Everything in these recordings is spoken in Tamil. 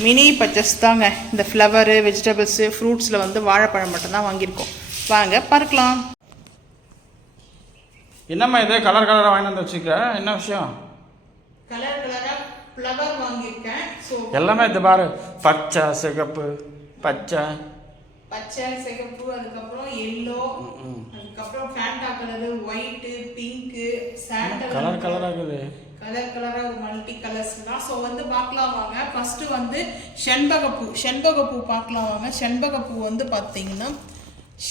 மினி பர்ச்சேஸ் தாங்க. இந்த ஃப்ளவரு, வெஜிடபிள்ஸு, ஃப்ரூட்ஸில் வந்து வாழைப்பழம் மட்டும்தான் வாங்கியிருக்கோம். வாங்க பார்க்கலாம். என்னம்மா இது கலர் கலராக வாங்கி வந்து வச்சுக்க? என்ன விஷயம்? கலர் கலராக ஃப்ளவர் வாங்கியிருக்கேன். ஸோ எல்லாமே இது பாரு, பச்சை சிகப்பு, பச்சை சிகப்பு, அதுக்கப்புறம் எல்லோ, அதுக்கப்புறம் Fanta colour, white, pink, sandal colour கலராக இருக்குது. கலர் கலராக ஒரு மல்டி கலர்ஸ் தான். ஸோ வந்து பார்க்கலாம் வாங்க. ஃபஸ்ட்டு வந்து செண்பகப்பூ பார்க்கலாம் வாங்க. செண்பகப்பூ வந்து பார்த்தீங்கன்னா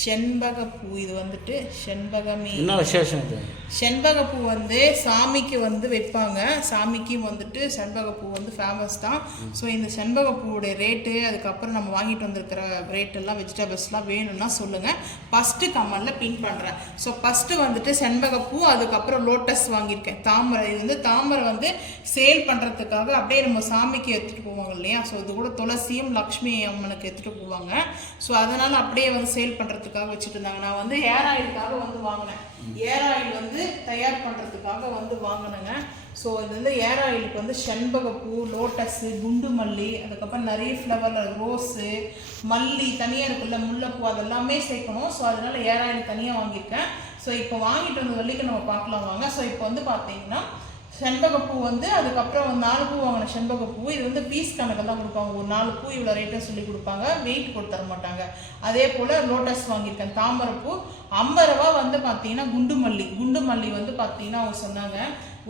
செண்பகப்பூ இது வந்துட்டு செண்பகமே. என்ன விசேஷம் இது? செண்பகப்பூ வந்து சாமிக்கு வந்து வைப்பாங்க. சாமிக்கு வந்துட்டு செண்பகப்பூ வந்து ஃபேமஸ் தான். ஸோ இந்த செண்பகப்பூவோடைய ரேட்டு, அதுக்கப்புறம் நம்ம வாங்கிட்டு வந்திருக்கிற ரேட்டெல்லாம், வெஜிடபிள்ஸ்லாம் வேணும்னா சொல்லுங்கள். ஃபஸ்ட்டு கமெண்டில் பின் பண்ணுறேன். ஸோ ஃபஸ்ட்டு வந்துட்டு செண்பகப்பூ, அதுக்கப்புறம் லோட்டஸ் வாங்கியிருக்கேன். தாமரை, இது வந்து தாமரை வந்து சேல் பண்ணுறதுக்காக அப்படியே நம்ம சாமிக்கு எடுத்துகிட்டு போவாங்க இல்லையா? ஸோ இது கூட துளசியும் லக்ஷ்மி அம்மனுக்கு எடுத்துகிட்டு போவாங்க. ஸோ அதனால் அப்படியே வந்து சேல் பண்ணுறதுக்காக வச்சுட்டு இருந்தாங்க. நான் வந்து ஏர் ஆயிலுக்காக வந்து வாங்கினேன். ஏர் ஆயில் வந்து தயார் பண்ணுறதுக்காக வந்து வாங்கினேங்க. ஸோ இது வந்து ஏர் ஆயிலுக்கு வந்து செண்பகப்பூ, லோட்டஸு, குண்டு மல்லி, அதுக்கப்புறம் நிறைய ஃப்ளவரில் ரோஸு, மல்லி தனியாக இருக்குல்ல, முல்லைப்பூ, அதெல்லாமே சேர்க்கணும். ஸோ அதனால ஏர் ஆயில் தனியாக வாங்கியிருக்கேன். ஸோ இப்போ வாங்கிட்டு வந்த வரைக்கும் நம்ம பார்க்கலாம் வாங்க. ஸோ இப்போ வந்து பார்த்தீங்கன்னா செண்பகப்பூ வந்து, அதுக்கப்புறம் 4 பூ வாங்கின செண்பகப்பூ. இது வந்து பீஸ் கணக்கு தான் கொடுப்பாங்க. ஒரு 4 பூ இவ்வளோ ரேட்டாக சொல்லி கொடுப்பாங்க, வெயிட் கொடுத்து தர மாட்டாங்க. அதே போல் லோட்டஸ் வாங்கியிருக்கேன். தாமரைப்பூ 50 ரூபா வந்து பார்த்தீங்கன்னா. குண்டு மல்லி வந்து பார்த்தீங்கன்னா அவங்க சொன்னாங்க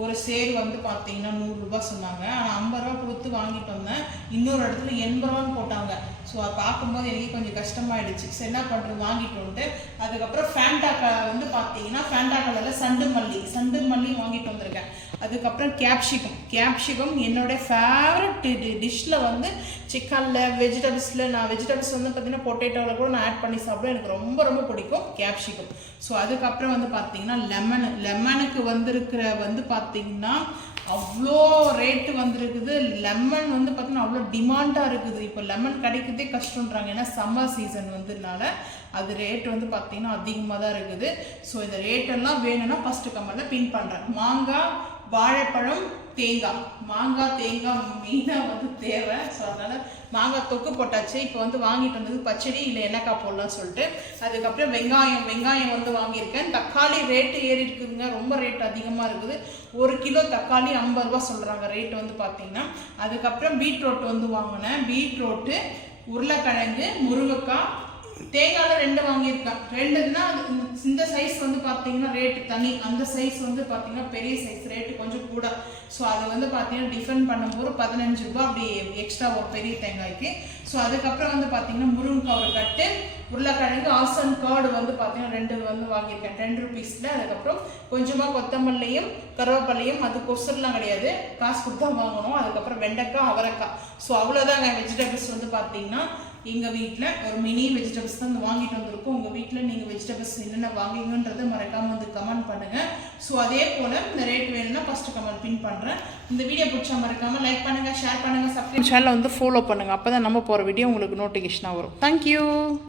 ஒரு சேல் வந்து பார்த்தீங்கன்னா 100 ரூபா சொன்னாங்க. ஆனால் 50 ரூபா கொடுத்து வாங்கிட்டு வந்தேன். இன்னொரு இடத்துல 80 ரூபான்னு போட்டாங்க. ஸோ அதை பார்க்கும்போது எனக்கு கொஞ்சம் கஷ்டமாயிடுச்சு. சரி என்ன பண்ணுறது, வாங்கிட்டு வந்துட்டு அதுக்கப்புறம் ஃபேண்டா வந்து பார்த்தீங்கன்னா ஃபேண்டா கலரில் சண்டு மல்லி வாங்கிட்டு வந்திருக்கேன். அதுக்கப்புறம் கேப்சிகம் என்னோட ஃபேவரட் டிஷ்ஷில் வந்து சிக்கனில், வெஜிடபிள்ஸில், நான் வெஜிடபிள்ஸ் வந்து பார்த்தீங்கன்னா பொட்டேட்டோவில் கூட நான் ஆட் பண்ணி சாப்பிடுவேன். எனக்கு ரொம்ப ரொம்ப பிடிக்கும் கேப்சிகம். ஸோ அதுக்கப்புறம் வந்து பார்த்தீங்கன்னா லெமனுக்கு வந்திருக்கிற வந்து பார்த்தீங்கன்னா அவ்வளோ ரேட்டு வந்துருக்குது. லெமன் வந்து பார்த்தீங்கன்னா அவ்வளோ டிமாண்டாக இருக்குது. இப்போ லெமன் கிடைக்கிறதே கஷ்டன்றாங்க. ஏன்னா சம்மர் சீசன் வந்ததுனால அது ரேட் வந்து பார்த்தீங்கன்னா அதிகமாக தான் இருக்குது. ஸோ இந்த ரேட்டெல்லாம் வேணும்னா ஃபஸ்ட்டு கமெண்ட்டில் பின் பண்ணுறேன். மாங்காய், வாழைப்பழம், மாங்காய் தேங்காய் மெயினாக வந்து தேவை. ஸோ அதனால் மாங்காய் தொக்கு போட்டாச்சு. இப்போ வந்து வாங்கிட்டு வந்தது பச்சடி, இல்லை எண்ணெய்க்காய் போடலாம்னு சொல்லிட்டு. அதுக்கப்புறம் வெங்காயம் வந்து வாங்கியிருக்கேன். தக்காளி ரேட்டு ஏறி இருக்குதுங்க, ரொம்ப ரேட் அதிகமாக இருக்குது. 1 கிலோ தக்காளி 50 ரூபா சொல்கிறாங்க ரேட்டு வந்து பார்த்தீங்கன்னா. அதுக்கப்புறம் பீட்ரூட் வந்து வாங்கினேன். பீட்ரூட்டு, உருளைக்கிழங்கு, முருங்கைக்காய், தேங்காயில் 2 வாங்கியிருக்கேன். 2ன்னா இந்த சைஸ் வந்து பார்த்தீங்கன்னா ரேட்டு தனி, அந்த சைஸ் வந்து பார்த்தீங்கன்னா பெரிய சைஸ் ரேட்டு கொஞ்சம் கூட. ஸோ அதை வந்து பார்த்தீங்கன்னா டிஃபன் பண்ணும்போது 15 ரூபா அப்படி எக்ஸ்ட்ரா ஒரு பெரிய தேங்காய்க்கு. ஸோ அதுக்கப்புறம் வந்து பார்த்தீங்கன்னா முருங்கைக்காய் ஒரு கட்டு, உருளைக்கிழங்கு, ஆசன் கார்டு வந்து பார்த்தீங்கன்னா 2 வந்து வாங்கியிருக்கேன் 10 ருபீஸில். அதுக்கப்புறம் கொஞ்சமாக கொத்தமல்லியும் கருவேப்பிலையும், அது கொசரெலாம் கிடையாது, காசு கொடுத்து தான் வாங்கணும். அதுக்கப்புறம் வெண்டைக்காய், அவரைக்காய். ஸோ அவ்வளோதாங்க வெஜிடபிள்ஸ் வந்து பார்த்தீங்கன்னா. எங்கள் வீட்டில் ஒரு மினி வெஜிடபிள்ஸ் தான் வாங்கிட்டு வந்திருக்கோம். உங்கள் வீட்டில் நீங்கள் வெஜிடபிள்ஸ் என்னென்ன வாங்குவீங்கன்றதை மறக்காமல் வந்து கமெண்ட் பண்ணுங்கள். ஸோ அதே போல் இந்த ரேட் வேணும்னா ஃபஸ்ட்டு கமெண்ட் பின் பண்ணுறேன். இந்த வீடியோ பிடிச்சா மறக்காமல் லைக் பண்ணுங்கள், ஷேர் பண்ணுங்கள், சப்ஸ்கிரைப் சேனலை வந்து ஃபாலோ பண்ணுங்கள். அப்போ தான் நம்ம போகிற வீடியோ உங்களுக்கு நோட்டிஃபிகேஷனாக வரும். தேங்க்யூ.